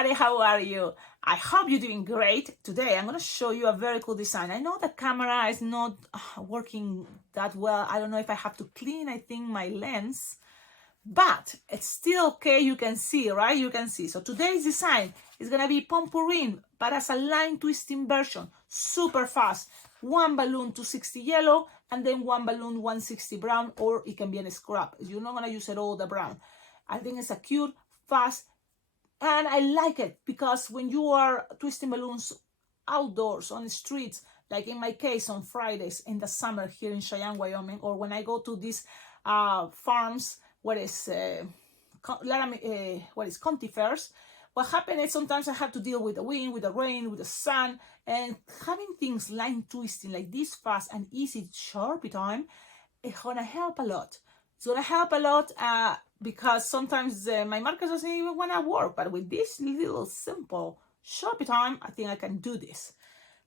everybody, how are you? I hope you're doing great. Today I'm going to show you a very cool design. I know the camera is not working that well. I don't know if I have to clean, I think, my lens, but it's still okay. You can see, right? You can see. So today's design is going to be Pompompurin, but as a line twisting version, super fast. One balloon 260 yellow and then one balloon 160 brown, or it can be a scrap. You're not going to use it all the brown. I think it's a cute, fast, and I like it because when you are twisting balloons outdoors on the streets, like in my case on Fridays in the summer here in Cheyenne, Wyoming, or when I go to these farms, what is county fairs, what happens is sometimes I have to deal with the wind, with the rain, with the sun, and having things line twisting like this fast and easy, sharp time, it's gonna help a lot. It's gonna help a lot because sometimes my markers doesn't even want to work, but with this little simple Sharpie time, I think I can do this.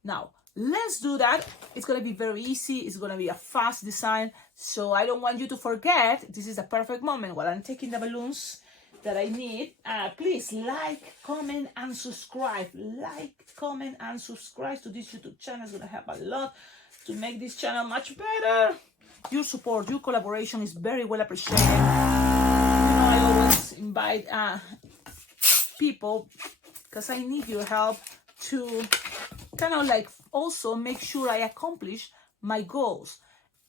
Now, let's do that. It's gonna be very easy. It's gonna be a fast design, so I don't want you to forget. This is a perfect moment while I'm taking the balloons that I need. Please like, comment, and subscribe. Like, comment, and subscribe to this YouTube channel. It's gonna help a lot to make this channel much better. Your support, your collaboration is very well appreciated. You know, I always invite people because I need your help to kind of like also make sure I accomplish my goals.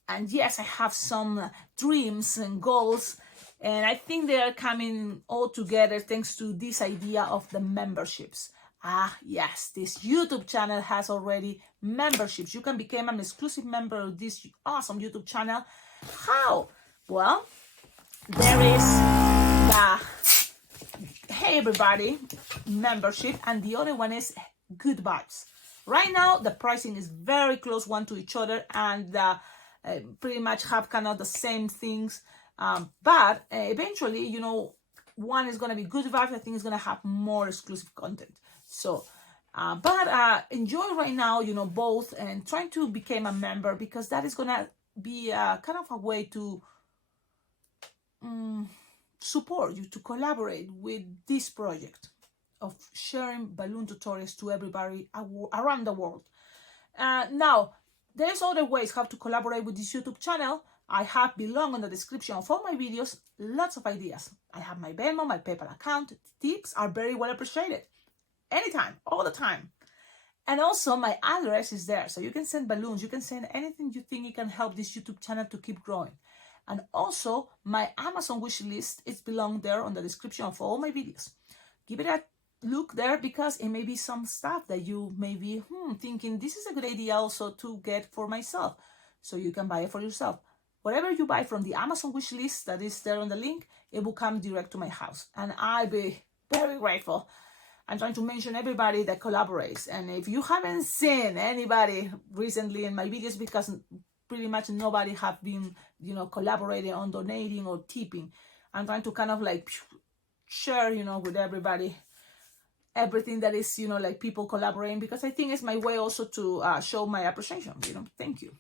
And yes, I have some dreams and goals, and I think they are coming all together thanks to this idea of the memberships. Yes, this YouTube channel has already memberships. You can become an exclusive member of this awesome YouTube channel. How? Well, there is the Hey Everybody membership, and the other one is Good Vibes. Right now, the pricing is very close one to each other, and pretty much have kind of the same things. But eventually, you know, one is going to be Good Vibes. I think it's going to have more exclusive content. So, but enjoy right now, you know, both, and trying to become a member, because that is going to be kind of a way to support you, to collaborate with this project of sharing balloon tutorials to everybody around the world. Now, there's other ways how to collaborate with this YouTube channel. I have below in the description of all my videos lots of ideas. I have my Venmo, my PayPal account. Tips are very well appreciated. Anytime, all the time. And also my address is there, so you can send balloons, you can send anything you think it can help this YouTube channel to keep growing. And also my Amazon wish list is belong there on the description of all my videos. Give it a look there, because it may be some stuff that you may be thinking this is a good idea also to get for myself, so you can buy it for yourself. Whatever you buy from the Amazon wish list that is there on the link, it will come direct to my house, and I'll be very grateful. I'm trying to mention everybody that collaborates, and if you haven't seen anybody recently in my videos, because pretty much nobody have been, you know, collaborating on donating or tipping, I'm trying to kind of like share, you know, with everybody everything that is, you know, like people collaborating, because I think it's my way also to show my appreciation, you know. Thank you.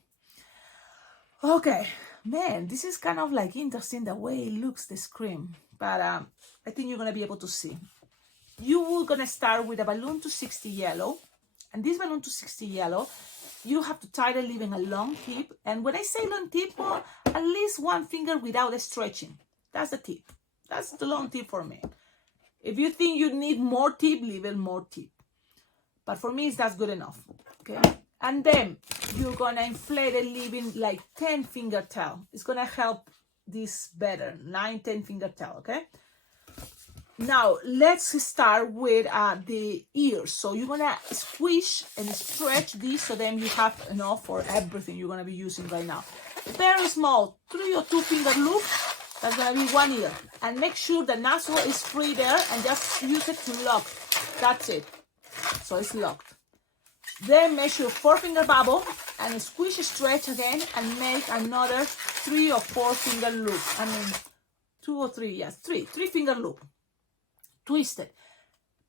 Okay, man, this is kind of like interesting the way it looks, the screen, but I think you're gonna be able to see. You will gonna start with a balloon 260 yellow, and this balloon 260 yellow, you have to tie it leaving a long tip. And when I say long tip, well, at least one finger without stretching. That's the tip. That's the long tip for me. If you think you need more tip, leave it more tip. But for me, that's good enough. Okay. And then you're gonna inflate it leaving like 10 finger tail. It's gonna help this better. 9-10 finger tail. Okay. Now, let's start with the ears. So you're going to squish and stretch this, so then you have enough for everything you're going to be using right now. Very small, 3 or 2 finger loop. That's going to be one ear. And make sure the nozzle is free there, and just use it to lock. That's it. So it's locked. Then measure 4 finger bubble and squish, stretch again, and make another 3 or 4 finger loop. I mean, 2 or 3, yes, 3 finger loop. Twist it.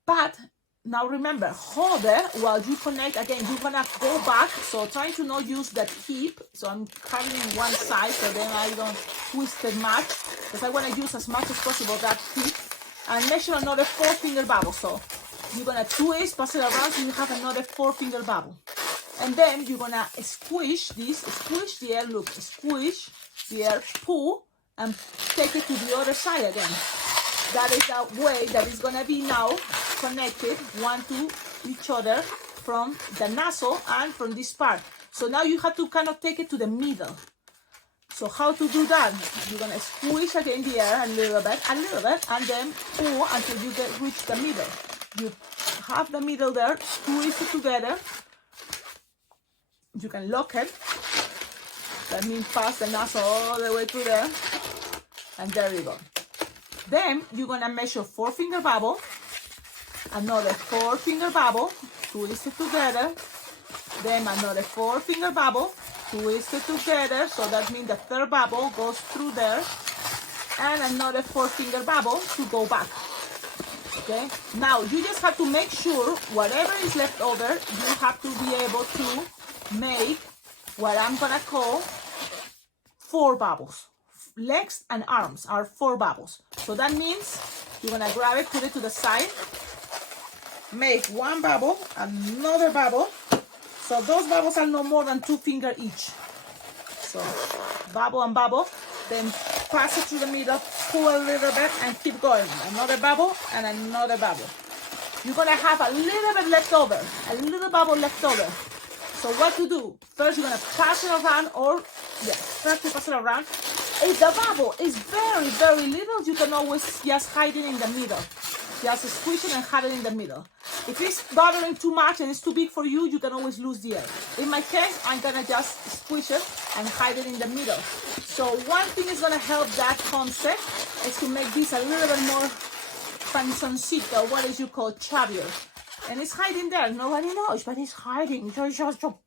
But now remember, hold it while you connect. Again, you're gonna go back, so trying to not use that tip. So I'm cutting one side, so then I don't twist it much, because I want to use as much as possible that tip. And measure another 4 finger bubble. So You're gonna twist, pass it around, so you have another 4-finger bubble. And then you're gonna squish this, squish the air, look, squish the air, pull, and take it to the other side again. That is the way that is gonna be now connected one to each other from the nozzle and from this part. So now you have to kind of take it to the middle. So how to do that? You're gonna squeeze again the air a little bit, and then pull until you reach the middle. You have the middle there, squeeze it together. You can lock it. That means pass the nozzle all the way through there. And there you go. Then you're gonna measure 4-finger bubble, another 4-finger bubble, twist it together, then another 4-finger bubble, twist it together, so that means the third bubble goes through there, and another 4-finger bubble to go back. Okay, now you just have to make sure whatever is left over, you have to be able to make what I'm gonna call 4 bubbles. Legs and arms are 4 bubbles. So that means you're gonna grab it, put it to the side, make 1 bubble, another bubble. So those bubbles are no more than 2 fingers each. So bubble and bubble, then pass it through the middle, pull a little bit, and keep going. Another bubble and another bubble. You're gonna have a little bit left over, a little bubble left over. So what to do? First, you're gonna pass it around, or first you pass it around. If the bubble is very, very little, you can always just hide it in the middle. Just squish it and hide it in the middle. If it's bothering too much and it's too big for you, you can always lose the air. In my case, I'm gonna just squish it and hide it in the middle. So one thing is gonna help that concept is to make this a little bit more panzoncito, what is you call chubbier. And it's hiding there. Nobody knows, but it's hiding. It's just so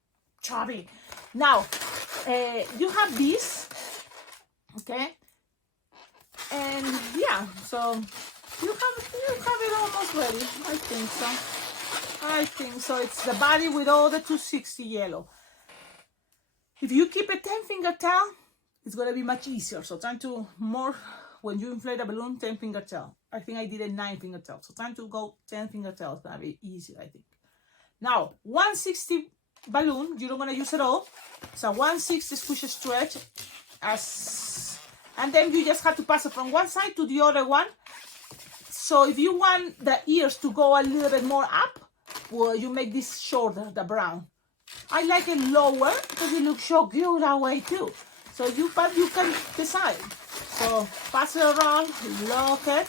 chubby. Now, you have this, okay? And yeah, so you have it almost ready. I think so. I think so. It's the body with all the 260 yellow. If you keep a 10-finger tail, it's gonna be much easier. So time to more when you inflate a balloon, 10-finger tail. I think I did a 9-finger tail. So time to go 10-finger tail. It's gonna be easy, I think. Now, 160 balloon, you don't wanna use it all. So 160 push stretch, and then you just have to pass it from one side to the other one. So if you want the ears to go a little bit more up, well, you make this shorter, the brown. I like it lower because it looks so cute that way too. So you can decide. So pass it around, lock it.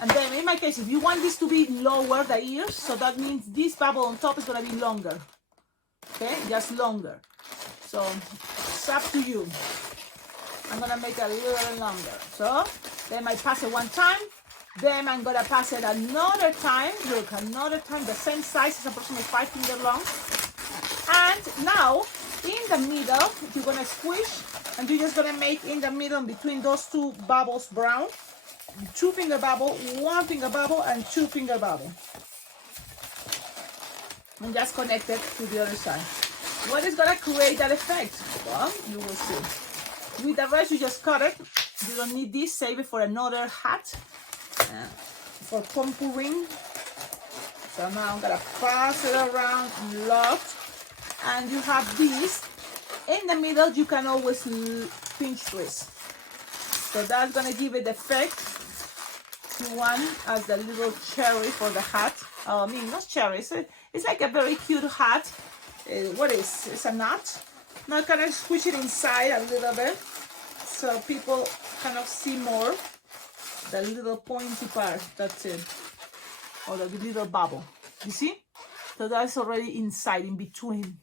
And then in my case, if you want this to be lower, the ears, so that means this bubble on top is gonna be longer. Okay, just longer. So it's up to you. I'm gonna make it a little bit longer. So then I pass it one time. Then I'm gonna pass it another time. Look, another time, the same size, is approximately 5 finger long. And now, in the middle, you're gonna squish, and you're just gonna make in the middle between those 2 bubbles brown. 2-finger bubble, 1-finger bubble, and 2-finger bubble. And just connect it to the other side. What is gonna create that effect? Well, you will see. With the rest, you just cut it. You don't need this. Save it for another hat. For Pompompurin. So now I'm gonna pass it around, locked, and you have this. In the middle, you can always pinch twist. So that's gonna give it the effect you want as the little cherry for the hat. I mean, not cherry. It's like a very cute hat. What is? It's a nut. Now kind of squish it inside a little bit, so people kind of see more. The little pointy part, that's it. Or the little bubble. You see? So that's already inside, in between.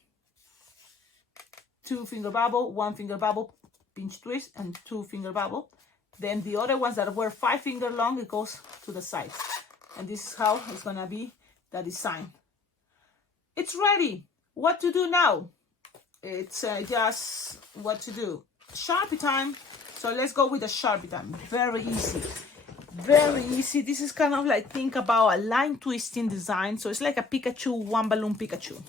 2-finger bubble, 1-finger bubble, pinch twist, and 2-finger bubble. Then the other ones that were 5 finger long, it goes to the side. And this is how it's gonna be the design. It's ready. What to do now? It's just what to do. Sharpie time. So let's go with the Sharpie time. Very easy. Very easy. This is kind of like, think about a line twisting design. So it's like a Pikachu, 1 balloon Pikachu.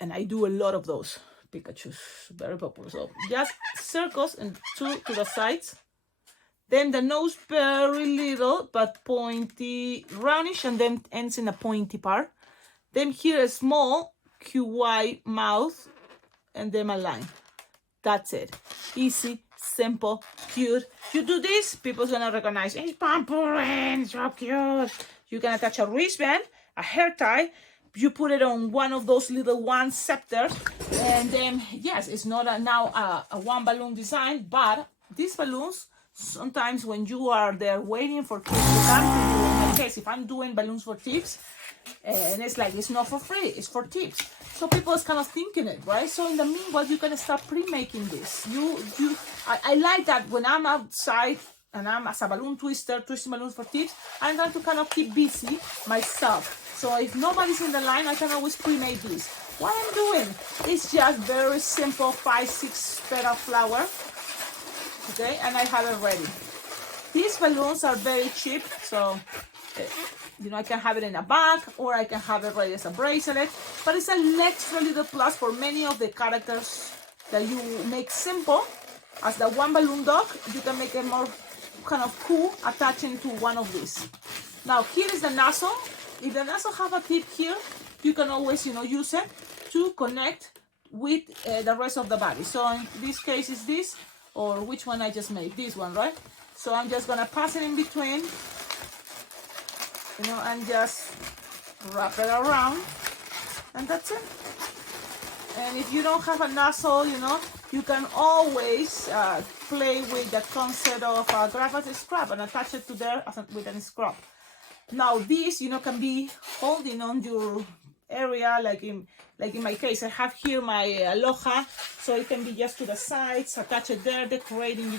And I do a lot of those Pikachus. Very popular. So just circles and 2 to the sides. Then the nose very little, but pointy, roundish, and then ends in a pointy part. Then here a small QY mouth, and then a line. That's it. Easy, simple, cute. You do this, people's gonna recognize, it's Pompompurin, so cute. You can attach a wristband, a hair tie. You put it on one of those little one scepters, and then yes, it's not now a one balloon design, but these balloons, sometimes when you are there waiting for kids to come to you, in my case, if I'm doing balloons for tips, and it's like, it's not for free, it's for tips. So people is kind of thinking it, right? So in the meanwhile, you can start pre-making this. I like that when I'm outside and I'm as a balloon twister, twisting balloons for tips, I'm going to kind of keep busy myself. So if nobody's in the line, I can always pre-make this. What I'm doing is just very simple 5-6 petal flower, okay, and I have it ready. These balloons are very cheap, so I can have it in a bag, or I can have it ready as a bracelet, but it's an extra little plus for many of the characters that you make simple. As the one balloon dog, you can make it more kind of cool, attaching to one of these. Now here is the nozzle. If the nozzle have a tip here, you can always use it to connect with the rest of the body. So in this case is this, or which one I just made, this one, right? So I'm just gonna pass it in between, and just wrap it around, and that's it. And if you don't have a nozzle, you can always play with the concept of grab as a scrap and attach it to there with a scrap. Now this, can be holding on your area, like in my case, I have here my aloha, so it can be just to the sides, attach it there, decorating,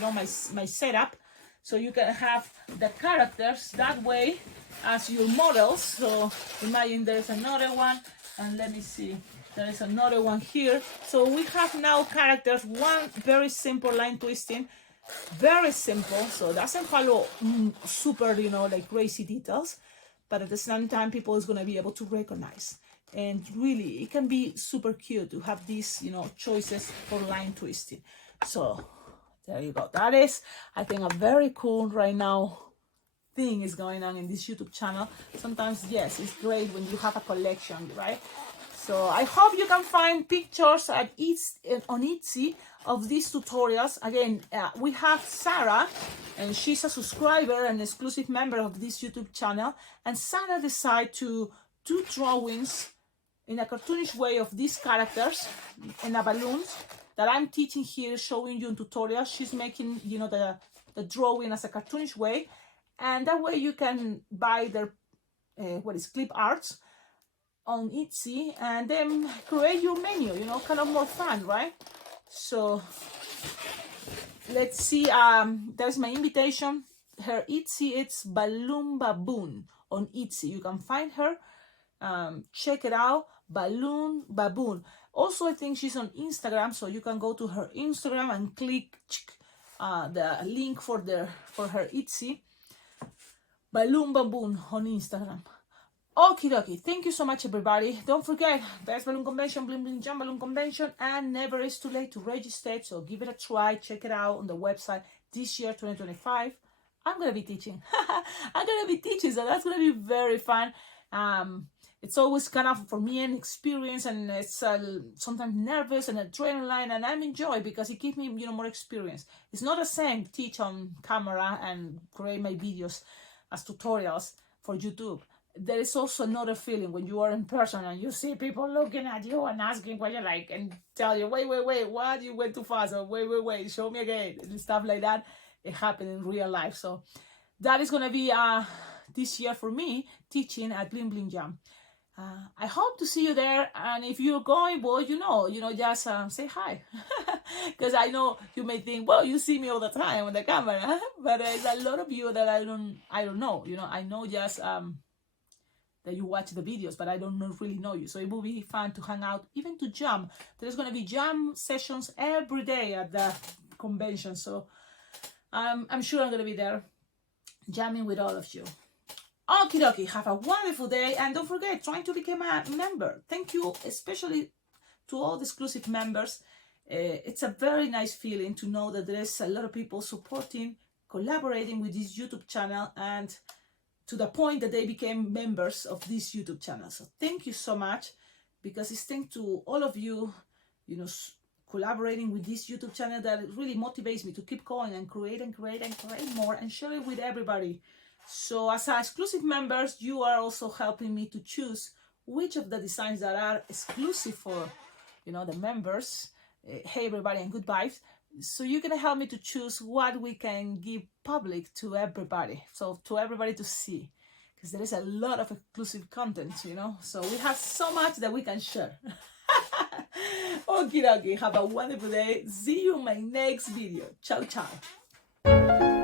my setup. So you can have the characters that way as your models. So imagine there's another one, and let me see, there is another one here. So we have now characters, one very simple line twisting, very simple, so doesn't follow super, like crazy details, but at the same time, people is going to be able to recognize. And really, it can be super cute to have these, choices for line twisting. So there you go. That is, I think, a very cool right now thing is going on in this YouTube channel. Sometimes, yes, it's great when you have a collection, right? So I hope you can find pictures on Etsy of these tutorials. Again, we have Sarah, and she's a subscriber and exclusive member of this YouTube channel. And Sarah decided to do drawings in a cartoonish way of these characters in a balloons that I'm teaching here, showing you in tutorials. She's making, the drawing as a cartoonish way. And that way you can buy their, clip arts on Etsy, and then create your menu, kind of more fun, right? So let's see, there's my invitation. Her Etsy, it's Balloon Baboon on Etsy. You can find her, check it out, Balloon Baboon. Also, I think she's on Instagram, so you can go to her Instagram and click the link for her Etsy, Balloon Baboon on Instagram. Okie dokie, thank you so much, everybody. Don't forget, Best Balloon Convention, Bling Bling Jam Balloon Convention, and never is too late to register, so give it a try. Check it out on the website. This year, 2025, I'm going to be teaching. So that's going to be very fun. It's always kind of, for me, an experience, and it's sometimes nervous and adrenaline, and I'm enjoying because it gives me, more experience. It's not the same teach on camera and create my videos as tutorials for YouTube. There is also another feeling when you are in person and you see people looking at you and asking what you like, and tell you, wait, what, you went too fast, or wait, show me again, and stuff like that. It happened in real life. So that is going to be this year for me, teaching at Bling Bling Jam. I hope to see you there, and if you're going, well, just say hi, because I know you may think, well, you see me all the time on the camera, but there's a lot of you that I don't know. I know just that you watch the videos, but I don't really know you. So it will be fun to hang out, even to jam. There's going to be jam sessions every day at the convention, so I'm sure I'm going to be there jamming with all of you. Okie dokie, have a wonderful day, and don't forget, trying to become a member. Thank you, especially to all the exclusive members. It's a very nice feeling to know that there is a lot of people supporting collaborating with this YouTube channel, and to the point that they became members of this YouTube channel. So thank you so much, because it's thanks to all of you, you know, collaborating with this YouTube channel that it really motivates me to keep going and create more and share it with everybody. So as our exclusive members, you are also helping me to choose which of the designs that are exclusive for, you know, the members. Hey everybody and good vibes. So you're gonna help me to choose what we can give public to everybody, so to everybody to see, because there is a lot of exclusive content, you know, so we have so much that we can share. Okay, have a wonderful day. See you in my next video. Ciao ciao.